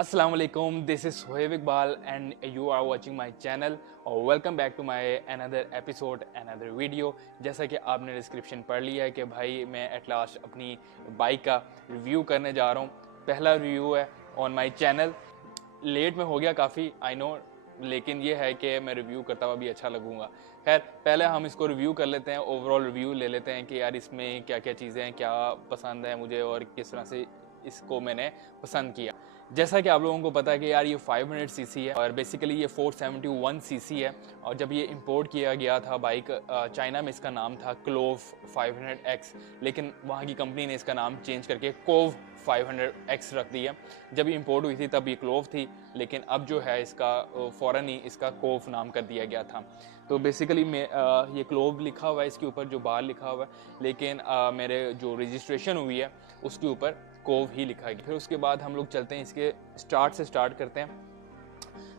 Assalamu alaikum, this is Sohaib Iqbal and you are watching my channel और welcome back to my another episode another video. जैसा कि आपने description पढ़ लिया है कि भाई मैं एट लास्ट अपनी बाइक का रिव्यू करने जा रहा हूँ। पहला रिव्यू है ऑन माय चैनल। लेट में हो गया काफ़ी, आई नो, लेकिन ये है कि मैं रिव्यू करता हुआ भी अच्छा लगूंगा। खैर, पहले हम इसको रिव्यू कर लेते हैं, ओवरऑल रिव्यू ले लेते हैं कि यार इसमें क्या क्या चीज़ें हैं, क्या पसंद है मुझे और किस तरह से इसको मैंने पसंद किया। जैसा कि आप लोगों को पता है कि यार ये 500 सीसी है और बेसिकली ये 471 सीसी है। और जब ये इंपोर्ट किया गया था बाइक, चाइना में इसका नाम था क्लोव 500X, लेकिन वहाँ की कंपनी ने इसका नाम चेंज करके कोव 500X रख दिया। जब ये इंपोर्ट हुई थी तब ये क्लोव थी, लेकिन अब जो है इसका फ़ौरन ही इसका कोव नाम कर दिया गया था। तो बेसिकली ये क्लोव लिखा हुआ है इसके ऊपर, जो बाहर लिखा हुआ है, लेकिन मेरे जो रजिस्ट्रेशन हुई है उसके ऊपर कोव ही लिखा है। फिर उसके बाद हम लोग चलते हैं, इसके स्टार्ट से स्टार्ट करते हैं।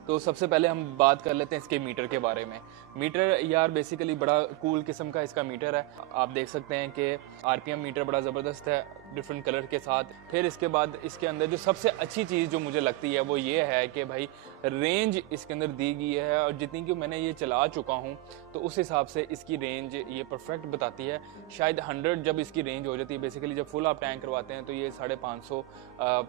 तो सबसे पहले हम बात कर लेते हैं इसके मीटर के बारे में। मीटर यार बेसिकली बड़ा कूल किस्म का इसका मीटर है। आप देख सकते हैं कि आरपीएम मीटर बड़ा ज़बरदस्त है डिफरेंट कलर के साथ। फिर इसके बाद इसके अंदर जो सबसे अच्छी चीज़ जो मुझे लगती है वो ये है कि भाई रेंज इसके अंदर दी गई है, और जितनी कि मैंने ये चला चुका हूँ तो उस हिसाब से इसकी रेंज ये परफेक्ट बताती है। शायद 100 जब इसकी रेंज हो जाती है, बेसिकली जब फुल आप टैंक करवाते हैं तो ये 550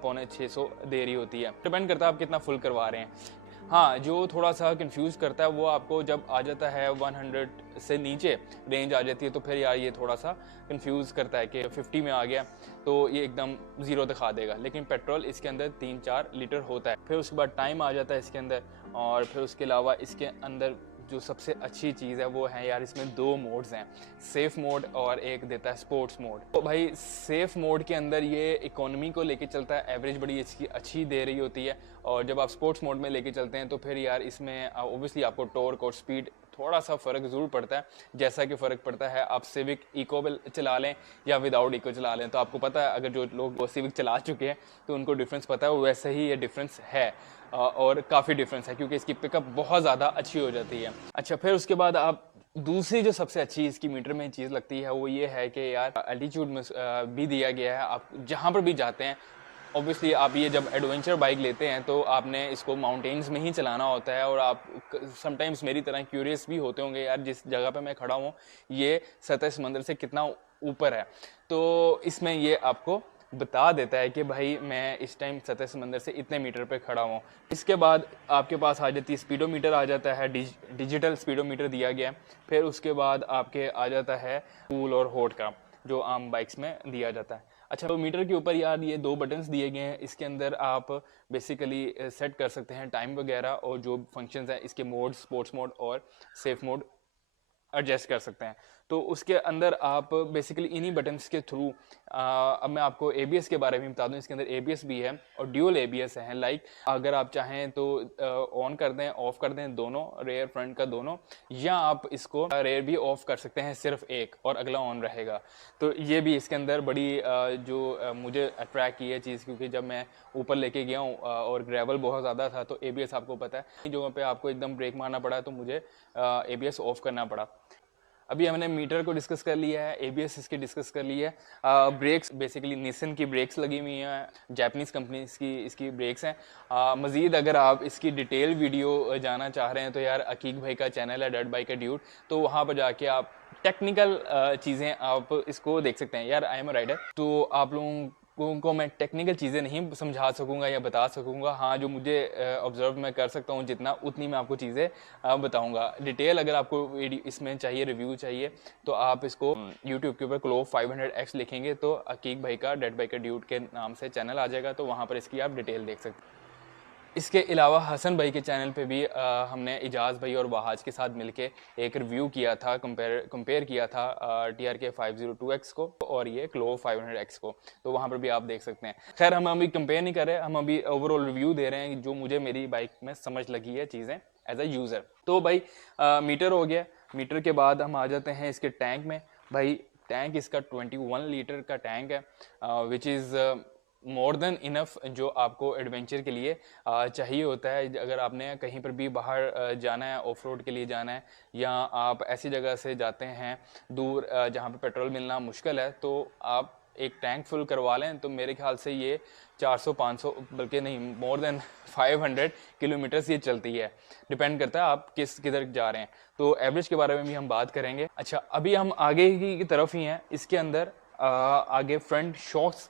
पौने 600 दे रही होती है। डिपेंड करता है आप कितना फुल करवा रहे हैं। हाँ, जो थोड़ा सा कंफ्यूज करता है वो आपको जब आ जाता है 100 से नीचे रेंज आ जाती है तो फिर यार ये थोड़ा सा कंफ्यूज करता है कि 50 में आ गया तो ये एकदम ज़ीरो दिखा देगा, लेकिन पेट्रोल इसके अंदर 3-4 लीटर होता है। फिर उसके बाद टाइम आ जाता है इसके अंदर, और फिर उसके अलावा इसके अंदर जो सबसे अच्छी चीज़ है वो है यार इसमें 2 मोड्स हैं, सेफ मोड और एक देता है स्पोर्ट्स मोड। तो भाई सेफ मोड के अंदर ये इकोनॉमी को लेके चलता है, एवरेज बड़ी इसकी अच्छी दे रही होती है। और जब आप स्पोर्ट्स मोड में लेके चलते हैं तो फिर यार इसमें ओबियसली आपको टॉर्क और स्पीड थोड़ा सा फ़र्क ज़रूर पड़ता है। जैसा कि फ़र्क पड़ता है आप सिविक इको चला लें या विदाउट इको चला लें, तो आपको पता है, अगर जो लोग सिविक चला चुके हैं तो उनको डिफरेंस पता है, वैसे ही ये डिफरेंस है। और काफ़ी डिफरेंस है क्योंकि इसकी पिकअप बहुत ज़्यादा अच्छी हो जाती है। अच्छा, फिर उसके बाद आप दूसरी जो सबसे अच्छी इसकी मीटर में चीज़ लगती है वो ये है कि यार एल्टीट्यूड में भी दिया गया है। आप जहाँ पर भी जाते हैं, ऑब्वियसली आप ये जब एडवेंचर बाइक लेते हैं तो आपने इसको माउंटेन्स में ही चलाना होता है, और आप समटाइम्स मेरी तरह क्यूरियस भी होते होंगे यार जिस जगह पे मैं खड़ा हूँ ये सतह समंदर से कितना ऊपर है। तो इसमें ये आपको बता देता है कि भाई मैं इस टाइम सतह समंदर से इतने मीटर पे खड़ा हूँ। इसके बाद आपके पास आ जाती है स्पीडोमीटर, आ जाता है डिजिटल स्पीडोमीटर दिया गया है। फिर उसके बाद आपके आ जाता है कूल और हॉट का, जो आम बाइक्स में दिया जाता है। अच्छा, तो मीटर के ऊपर यार ये 2 बटन्स दिए गए हैं। इसके अंदर आप बेसिकली सेट कर सकते हैं टाइम वगैरह, और जो फंक्शंस हैं इसके मोड, स्पोर्ट्स मोड और सेफ मोड एडजस्ट कर सकते हैं। तो उसके अंदर आप बेसिकली इन्हीं बटन्स के थ्रू, अब मैं आपको एबीएस के बारे में बता दूं, इसके अंदर एबीएस भी है और ड्यूल एबीएस है। लाइक अगर आप चाहें तो ऑन कर दें, ऑफ कर दें, दोनों, रेयर फ्रंट का दोनों, या आप इसको रेयर भी ऑफ कर सकते हैं सिर्फ एक, और अगला ऑन रहेगा। तो ये भी इसके अंदर बड़ी जो मुझे अट्रैक्ट की है चीज़, क्योंकि जब मैं ऊपर लेके गया हूँ और ग्रेवल बहुत ज़्यादा था तो एबीएस आपको पता है जगहों पे आपको एकदम ब्रेक मारना पड़ा, तो मुझे एबीएस ऑफ करना पड़ा। अभी हमने मीटर को डिस्कस कर लिया है, एबीएस इसकी डिस्कस कर लिया है। ब्रेक्स बेसिकली निसन की ब्रेक्स लगी हुई हैं, जापानीज़ कंपनी की इसकी ब्रेक्स हैं। मज़ीद अगर आप इसकी डिटेल वीडियो जाना चाह रहे हैं तो यार अकीक भाई का चैनल है डेड बाइक का ड्यूड, तो वहाँ पर जाके आप टेक्निकल चीज़ें आप इसको देख सकते हैं। यार आई एम अ राइडर, तो आप लोगों को मैं टेक्निकल चीज़ें नहीं समझा सकूंगा या बता सकूंगा। हाँ, जो मुझे ऑब्जर्व मैं कर सकता हूँ जितना, उतनी मैं आपको चीज़ें बताऊंगा। डिटेल अगर आपको इसमें चाहिए, रिव्यू चाहिए, तो आप इसको यूट्यूब के ऊपर क्लोव 500X लिखेंगे तो अकीक भाई का, डेड भाई का ड्यूड के नाम से चैनल आ जाएगा, तो वहाँ पर इसकी आप डिटेल देख सकते हैं। इसके अलावा हसन भाई के चैनल पे भी हमने इजाज़ भाई और वहाज के साथ मिलके एक रिव्यू किया था, कंपेयर किया था TRK 502X को और ये क्लोव 500X को, तो वहाँ पर भी आप देख सकते हैं। खैर, हम अभी कंपेयर नहीं कर रहे, हम अभी ओवरऑल रिव्यू दे रहे हैं जो मुझे मेरी बाइक में समझ लगी है चीज़ें एज अ यूज़र। तो भाई मीटर हो गया। मीटर के बाद हम आ जाते हैं इसके टैंक में। भाई टैंक इसका 21 लीटर का टैंक है, which is more than enough जो आपको एडवेंचर के लिए चाहिए होता है। अगर आपने कहीं पर भी बाहर जाना है, ऑफ रोड के लिए जाना है, या आप ऐसी जगह से जाते हैं दूर जहाँ पे पेट्रोल मिलना मुश्किल है, तो आप एक टैंक फुल करवा लें तो मेरे ख्याल से ये 400-500 बल्कि नहीं मोर देन 500 किलोमीटर्स ये चलती है। डिपेंड करता है आप किधर जा रहे हैं। तो एवरेज के बारे में भी हम बात करेंगे। अच्छा, अभी हम आगे की तरफ ही हैं। इसके अंदर आगे फ्रंट शॉक्स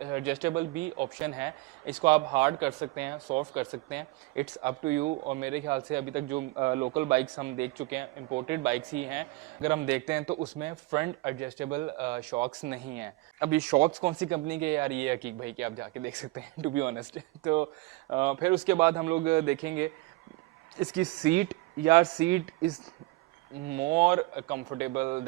एडजस्टेबल भी ऑप्शन है। इसको आप हार्ड कर सकते हैं, सॉफ्ट कर सकते हैं, इट्स अप टू यू। और मेरे ख्याल से अभी तक जो लोकल बाइक्स हम देख चुके हैं इंपोर्टेड बाइक्स ही हैं, अगर हम देखते हैं तो उसमें फ्रंट एडजस्टेबल शॉक्स नहीं हैं। अब ये शॉक्स कौन सी कंपनी के, यार ये हकीक भाई के आप जाके देख सकते हैं टू बी ऑनेस्ट। तो फिर उसके बाद हम लोग देखेंगे इसकी सीट। यार seat is more comfortable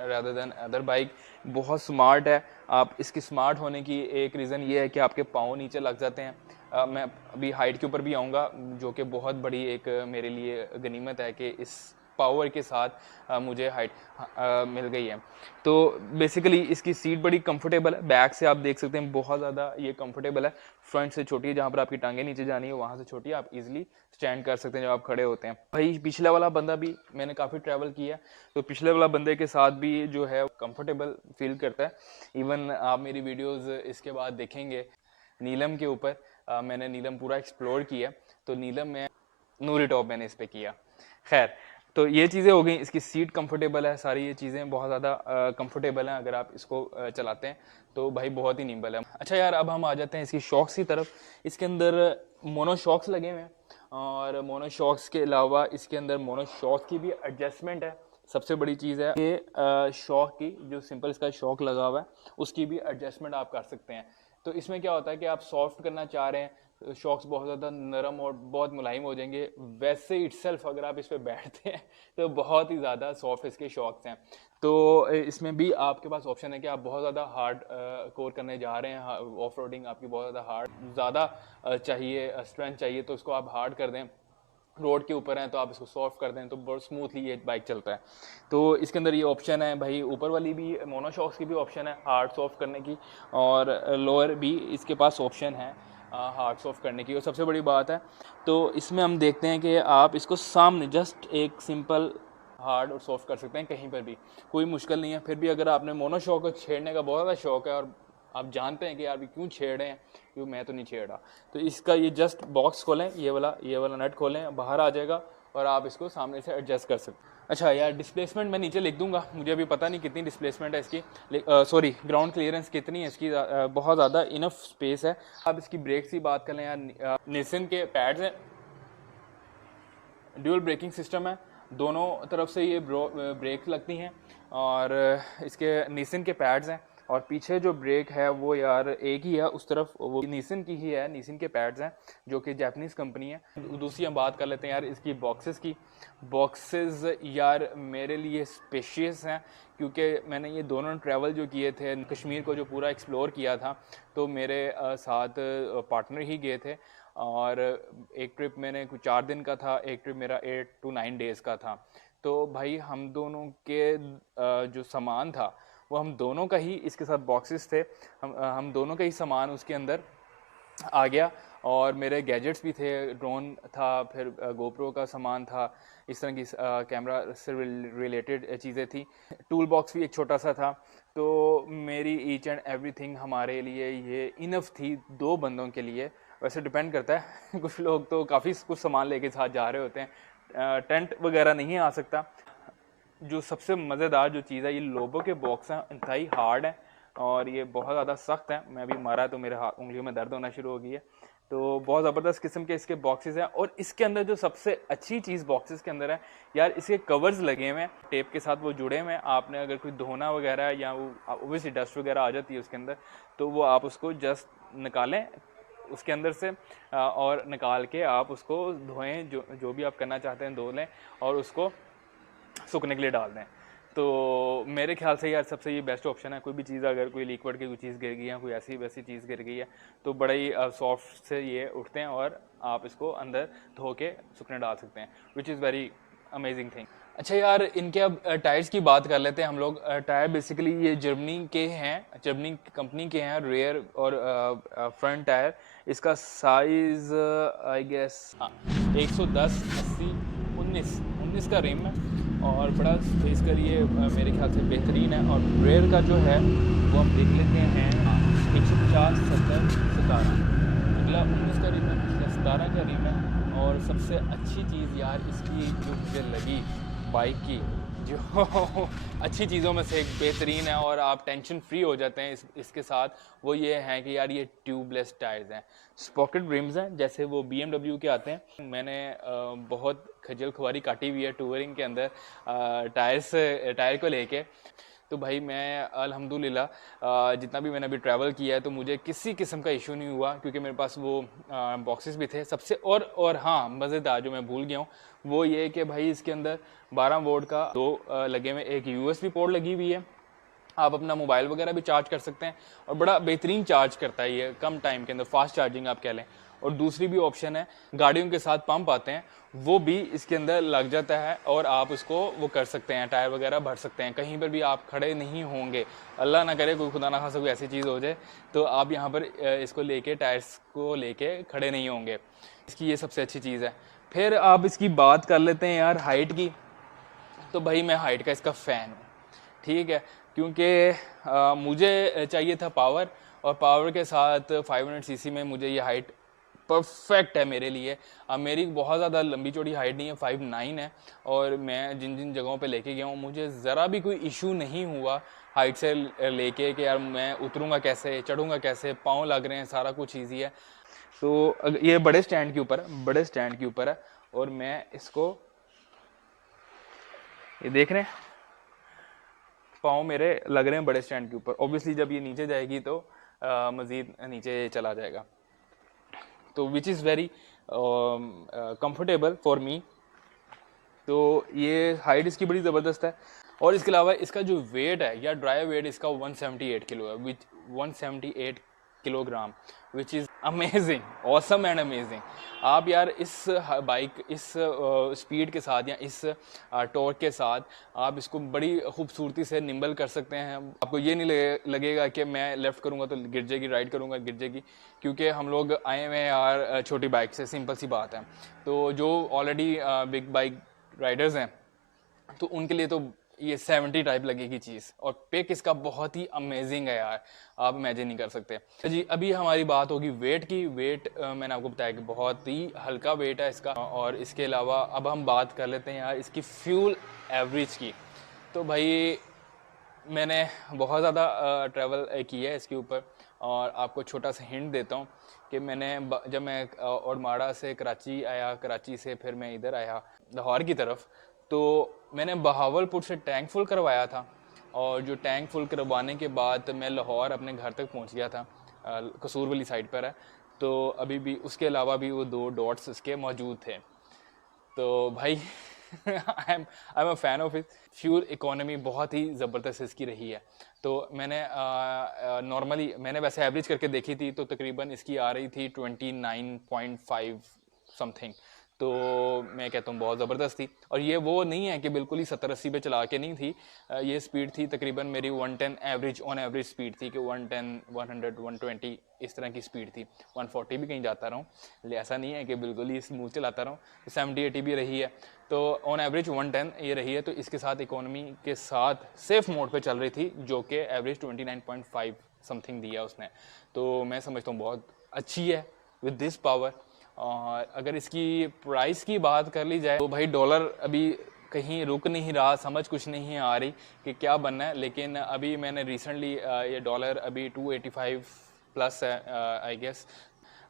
rather than other bike. बहुत स्मार्ट है। आप इसकी स्मार्ट होने की एक रीज़न ये है कि आपके पाँव नीचे लग जाते हैं। मैं अभी हाइट के ऊपर भी आऊँगा, जो कि बहुत बड़ी एक मेरे लिए गनीमत है कि इस पावर के साथ मुझे हाइट मिल गई है। तो बेसिकली इसकी सीट बड़ी कंफर्टेबल है। बैक से आप देख सकते हैं बहुत ज़्यादा ये कंफर्टेबल है। फ्रंट से छोटी है, जहाँ पर आपकी टांगें नीचे जानी है वहाँ से छोटी है, आप इजीली स्टैंड कर सकते हैं जब आप खड़े होते हैं। भाई पिछले वाला बंदा भी, मैंने काफ़ी ट्रैवल किया है, तो पिछले वाला बंदे के साथ भी जो है कंफर्टेबल फील करता है। इवन आप मेरी वीडियोज़ इसके बाद देखेंगे नीलम के ऊपर। मैंने नीलम पूरा एक्सप्लोर किया, तो नीलम में नूरी टॉप मैंने इस पर किया। खैर, तो ये चीज़ें हो गई। इसकी सीट कंफर्टेबल है, सारी ये चीज़ें बहुत ज़्यादा कंफर्टेबल हैं। अगर आप इसको चलाते हैं तो भाई बहुत ही निम्बल है। अच्छा यार, अब हम आ जाते हैं इसकी शॉक्स की तरफ। इसके अंदर मोनो शॉक्स लगे हुए हैं, और मोनो शॉक्स के अलावा इसके अंदर मोनो शॉक्स की भी एडजस्टमेंट है। सबसे बड़ी चीज़ है कि शॉक की जो सिंपल इसका शॉक लगा हुआ है उसकी भी एडजस्टमेंट आप कर सकते हैं। तो इसमें क्या होता है कि आप सॉफ्ट करना चाह रहे हैं, शॉक्स बहुत ज़्यादा नरम और बहुत मुलायम हो जाएंगे। वैसे इटसेल्फ अगर आप इस पर बैठते हैं तो बहुत ही ज़्यादा सॉफ्ट इसके शॉक्स हैं। तो इसमें भी आपके पास ऑप्शन है कि आप बहुत ज़्यादा हार्ड कोर करने जा रहे हैं, ऑफ रोडिंग आपकी बहुत ज़्यादा हार्ड ज़्यादा चाहिए, स्ट्रेंथ चाहिए, तो इसको आप हार्ड कर दें। रोड के ऊपर हैं तो आप इसको सॉफ्ट कर दें तो बहुत स्मूथली ये बाइक चलता है। तो इसके अंदर ये ऑप्शन है भाई। ऊपर वाली भी मोनोशॉक्स की भी ऑप्शन है हार्ड सॉफ्ट करने की, और लोअर भी इसके पास ऑप्शन है हार्ड सॉफ्ट करने की। और सबसे बड़ी बात है तो इसमें हम देखते हैं कि आप इसको सामने जस्ट एक सिंपल हार्ड और सॉफ्ट कर सकते हैं, कहीं पर भी कोई मुश्किल नहीं है। फिर भी अगर आपने मोनोशॉक को छेड़ने का बहुत ज़्यादा शौक है और आप जानते हैं कि यार भी क्यों छेड़ रहे हैं, क्यों मैं तो नहीं छेड़ रहा, तो इसका ये जस्ट बॉक्स खोलें, ये वाला नट खोलें, बाहर आ जाएगा और आप इसको सामने से एडजस्ट कर सकते हैं। अच्छा यार, डिस्प्लेसमेंट मैं नीचे लिख दूंगा, मुझे अभी पता नहीं कितनी डिस्प्लेसमेंट है इसकी, सॉरी ग्राउंड क्लियरेंस कितनी है इसकी, बहुत ज़्यादा इनफ स्पेस है। अब इसकी ब्रेक्स की बात कर लें यार, निसन के पैड्स हैं, ड्यूल ब्रेकिंग सिस्टम है, दोनों तरफ से ये ब्रेक लगती हैं, और इसके निसन के पैड्स हैं। और पीछे जो ब्रेक है वो यार एक ही है, उस तरफ वो निसन की ही है, निसन के पैड्स हैं जो कि जापानीज़ कंपनी है। दूसरी हम बात कर लेते हैं यार इसकी बॉक्सेस की। बॉक्सेस यार मेरे लिए स्पेशियस हैं, क्योंकि मैंने ये दोनों ट्रैवल जो किए थे, कश्मीर को जो पूरा एक्सप्लोर किया था, तो मेरे साथ पार्टनर ही गए थे। और एक ट्रिप मैंने कुछ 4 दिन का था, एक ट्रिप मेरा 8 to 9 डेज़ का था। तो भाई हम दोनों के जो सामान था वो हम दोनों का ही, इसके साथ बॉक्सेस थे, हम दोनों का ही सामान उसके अंदर आ गया। और मेरे गैजेट्स भी थे, ड्रोन था, फिर गोप्रो का सामान था, इस तरह की कैमरा से रिलेटेड चीज़ें थी, टूल बॉक्स भी एक छोटा सा था। तो मेरी ईच एंड एवरीथिंग हमारे लिए ये इनफ थी 2 बंदों के लिए। वैसे डिपेंड करता है कुछ लोग तो काफ़ी कुछ सामान लेके साथ जा रहे होते हैं, टेंट वगैरह नहीं आ सकता। जो सबसे मज़ेदार जो चीज़ है, ये लोबो के बॉक्स हैं, इंतहाई हार्ड है और ये बहुत ज़्यादा सख्त है। मैं अभी मारा तो मेरे हाथ उंगलियों में दर्द होना शुरू हो गई है। तो बहुत ज़बरदस्त किस्म के इसके बॉक्सेस हैं। और इसके अंदर जो सबसे अच्छी चीज़ बॉक्सेस के अंदर है यार, इसके कवर्स लगे हुए हैं, टेप के साथ वो जुड़े हुए हैं। आपने अगर कोई धोना वगैरह या वो ओबियसली डस्ट वगैरह आ जाती है उसके अंदर, तो वो आप उसको जस्ट निकालें उसके अंदर से, और निकाल के आप उसको धोएं, जो भी आप करना चाहते हैं धो लें और उसको सूखने के लिए डाल दें। तो मेरे ख्याल से यार सबसे ये बेस्ट ऑप्शन है। कोई भी चीज़, अगर कोई लिक्विड की कोई चीज़ गिर गई है, कोई ऐसी वैसी चीज़ गिर गई है, तो बड़ा ही सॉफ्ट से ये उठते हैं और आप इसको अंदर धो के सूखने डाल सकते हैं, which is very amazing thing. अच्छा यार, इनके अब टायर्स की बात कर लेते हैं हम लोग। टायर बेसिकली ये जर्मनी के हैं, जर्मनी कंपनी के हैं, रेयर और फ्रंट टायर। इसका साइज़ आई गेस 110, 80, 19 का रिम है। और बड़ा स्पेस का लिए मेरे ख्याल से बेहतरीन है। और रेयर का जो है वो हम देख लेते हैं 150, 70, 17, अगला 19 का रिम है, पिछला 17 का रिम है। और सबसे अच्छी चीज़ यार इसकी जो मुझे लगी बाइक की, जो अच्छी चीज़ों में से एक बेहतरीन है और आप टेंशन फ्री हो जाते हैं इसके साथ, वो ये है कि यार ये ट्यूबलेस टायर्स हैं, स्पॉकेट रिम्स हैं जैसे वो BMW के आते हैं। मैंने बहुत खजल खुआरी काटी हुई है टूरिंग के अंदर टायर को लेके। तो भाई मैं अल्हम्दुलिल्लाह जितना भी मैंने अभी ट्रैवल किया है तो मुझे किसी किस्म का इशू नहीं हुआ, क्योंकि मेरे पास वो बॉक्सेस भी थे सबसे। और हाँ, मज़ेदार जो मैं भूल गया हूँ वो ये कि भाई इसके अंदर 12 वोल्ट का दो लगे हुए, एक USB पोर्ट लगी हुई है, आप अपना मोबाइल वगैरह भी चार्ज कर सकते हैं और बड़ा बेहतरीन चार्ज करता है ये, कम टाइम के अंदर फास्ट चार्जिंग आप कह लें। और दूसरी भी ऑप्शन है, गाड़ियों के साथ पंप आते हैं वो भी इसके अंदर लग जाता है और आप उसको वो कर सकते हैं, टायर वगैरह भर सकते हैं। कहीं पर भी आप खड़े नहीं होंगे, अल्लाह ना करे कोई खुदा ना खासा कोई ऐसी चीज़ हो जाए तो आप यहाँ पर इसको लेके टायर्स को लेके खड़े नहीं होंगे। इसकी ये सबसे अच्छी चीज़ है। फिर आप इसकी बात कर लेते हैं यार हाइट की। तो भाई मैं हाइट का इसका फ़ैन हूँ, ठीक है, क्योंकि मुझे चाहिए था पावर, और पावर के साथ 500 सीसी में मुझे ये हाइट परफेक्ट है मेरे लिए। अब मेरी बहुत ज़्यादा लंबी चौड़ी हाइट नहीं है, 5'9" है, और मैं जिन जिन जगहों पे लेके गया हूँ मुझे ज़रा भी कोई इशू नहीं हुआ हाइट से लेके कि यार मैं उतरूँगा कैसे, चढ़ूँगा कैसे, पाँव लग रहे हैं, सारा कुछ ईजी है। तो ये बड़े स्टैंड के ऊपर है और मैं इसको, ये देख रहे हैं पाँव मेरे लग रहे हैं बड़े स्टैंड के ऊपर। ऑब्वियसली जब ये नीचे जाएगी तो मज़ीद नीचे चला जाएगा, तो which is very comfortable for me. तो ये हाइट इसकी बड़ी ज़बरदस्त है। और इसके अलावा इसका जो वेट है या ड्राई वेट इसका 178 किलो है, विच 178 kilogram, which is amazing, awesome and amazing. आप यार इस बाइक, इस स्पीड के साथ या इस टॉर्क के साथ आप इसको बड़ी खूबसूरती से निम्बल कर सकते हैं। आपको ये नहीं लगेगा कि मैं लेफ़्ट करूँगा तो गिर जाएगी, राइट करूँगा गिर जाएगी, क्योंकि हम लोग आए हुए हैं यार छोटी बाइक से, सिंपल सी बात है। तो जो ऑलरेडी बिग बाइक राइडर्स हैं तो उनके लिए तो ये 70 टाइप लगेगी चीज़। और पिक इसका बहुत ही अमेजिंग है यार, आप इमेजिन नहीं कर सकते जी। अभी हमारी बात होगी वेट की। वेट मैंने आपको बताया कि बहुत ही हल्का वेट है इसका। और इसके अलावा अब हम बात कर लेते हैं यार इसकी फ्यूल एवरेज की। तो भाई मैंने बहुत ज़्यादा ट्रैवल किया है इसके ऊपर, और आपको छोटा सा हिंट देता हूँ कि जब मैं ओडमाड़ा से कराची आया, कराची से फिर मैं इधर आया लाहौर की तरफ, तो मैंने बहावलपुर से टैंक फुल करवाया था। और जो टैंक फुल करवाने के बाद मैं लाहौर अपने घर तक पहुँच गया था, कसूर वाली साइड पर है। तो अभी भी उसके अलावा भी वो 2 डॉट्स इसके मौजूद थे। तो भाई I am a fan of it. Fuel economy बहुत ही ज़बरदस्त इसकी रही है। तो मैंने नॉर्मली मैंने वैसे एवरेज करके देखी थी तो तकरीबन इसकी आ रही थी 29.5 समथिंग। तो मैं कहता हूँ बहुत ज़बरदस्त थी। और ये वो नहीं है कि बिल्कुल ही 70-80 पे चला के नहीं थी। ये स्पीड थी तकरीबन मेरी 110 एवरेज, ऑन एवरेज स्पीड थी कि 110, 100, 120 इस तरह की स्पीड थी। 140 भी कहीं जाता रहूँ, ऐसा नहीं है कि बिल्कुल ही स्मूथ चलाता रहूँ। 70-80 भी रही है। तो ऑन एवरेज 110 ये रही है। तो इसके साथ इकोनॉमी के साथ सेफ मोड पे चल रही थी, जो कि एवरेज 29.5 समथिंग दिया उसने। तो मैं समझता हूँ बहुत अच्छी है विद दिस पावर। और अगर इसकी प्राइस की बात कर ली जाए तो भाई डॉलर अभी कहीं रुक नहीं रहा, समझ कुछ नहीं आ रही कि क्या बनना है। लेकिन अभी मैंने रिसेंटली ये डॉलर अभी 285 प्लस है आई गेस।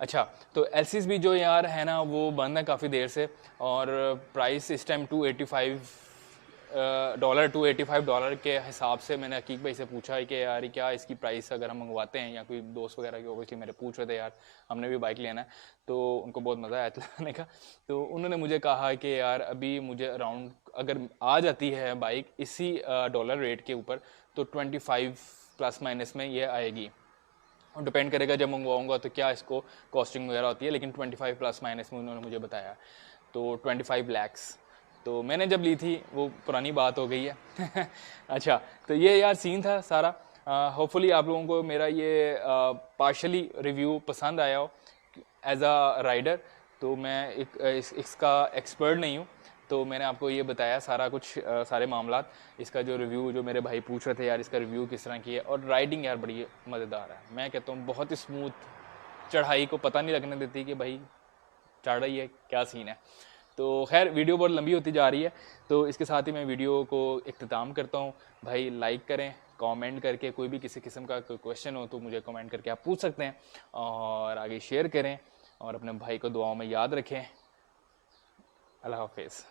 अच्छा, तो एलसीज भी जो यार है ना वो बंद है काफ़ी देर से, और प्राइस इस टाइम $285 के हिसाब से। मैंने अकीक भाई से पूछा है कि यार क्या इसकी प्राइस अगर हम मंगवाते हैं, या कोई दोस्त वगैरह की ओबियसली मेरे पूछ रहे थे यार हमने भी बाइक लेना है, तो उनको बहुत मज़ा आया चलाने का। तो उन्होंने मुझे कहा कि यार अभी मुझे अराउंड अगर आ जाती है बाइक इसी डॉलर रेट के ऊपर तो 25 प्लस माइनस में ये आएगी। और डिपेंड करेगा जब मंगवाऊंगा तो क्या इसको कॉस्टिंग वगैरह होती है, लेकिन 25 प्लस माइनस में उन्होंने मुझे बताया। तो 25 लैक्स तो मैंने जब ली थी वो पुरानी बात हो गई है। अच्छा, तो ये यार सीन था सारा। होपफुली आप लोगों को मेरा ये पार्शली रिव्यू पसंद आया हो एज अ राइडर। तो मैं इसका एक्सपर्ट नहीं हूँ, तो मैंने आपको ये बताया सारा कुछ, सारे मामलात। इसका जो रिव्यू जो मेरे भाई पूछ रहे थे यार इसका रिव्यू किस तरह की है, और राइडिंग यार बड़ी मज़ेदार है। मैं कहता हूँ बहुत ही स्मूथ, चढ़ाई को पता नहीं लगने देती कि भाई चढ़ रही है, क्या सीन है। तो खैर वीडियो बहुत लंबी होती जा रही है, तो इसके साथ ही मैं वीडियो को इख्तिताम करता हूँ। भाई लाइक करें, कमेंट करके कोई भी किसी किस्म का कोई क्वेश्चन हो तो मुझे कमेंट करके आप पूछ सकते हैं, और आगे शेयर करें, और अपने भाई को दुआओं में याद रखें। अल्लाह हाफिज़।